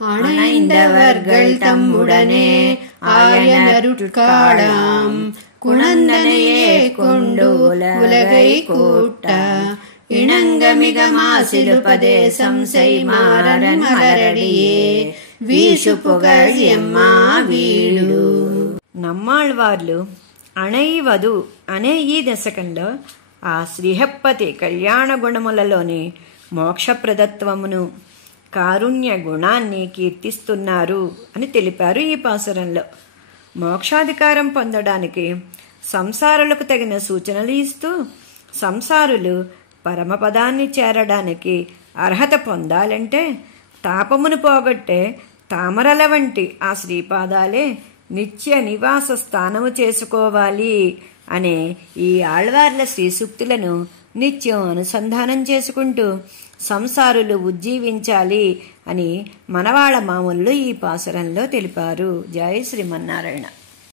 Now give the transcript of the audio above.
அணைந்தவர்கள் தம்முடனே ஆயனருட்காளாம் குணந்தனையே கொண்டு உலகை கூட்ட இணங்கமிக மாசிலுபதேசம் செய்மாறன் மலரடியே వీసు పొగళ్ ఎమ్మా వీడు. నమ్మాళ్వార్లు అణైవదు అనే ఈ దశకంలో ఆ శ్రీహప్పతి కళ్యాణ గుణములలోని మోక్షప్రదత్వమును కారుణ్య గుణాన్ని కీర్తిస్తున్నారు అని తెలిపారు ఈ పాసురంలో. మోక్షాధికారం పొందడానికి సంసారులకు తగిన సూచనలు ఇస్తూ సంసారులు పరమపదాన్ని చేరడానికి అర్హత పొందాలంటే తాపమును పోగొట్టే తామరల వంటి ఆ శ్రీపాదాలే నిత్య నివాస స్థానము చేసుకోవాలి అనే ఈ ఆళ్వార్ల శ్రీసూక్తులను నిత్యం అనుసంధానం చేసుకుంటూ సంసారులు ఉజ్జీవించాలి అని మనవాళ్ల మామూళ్ళు ఈ పాసురంలో తెలిపారు. జై శ్రీమన్నారాయణ.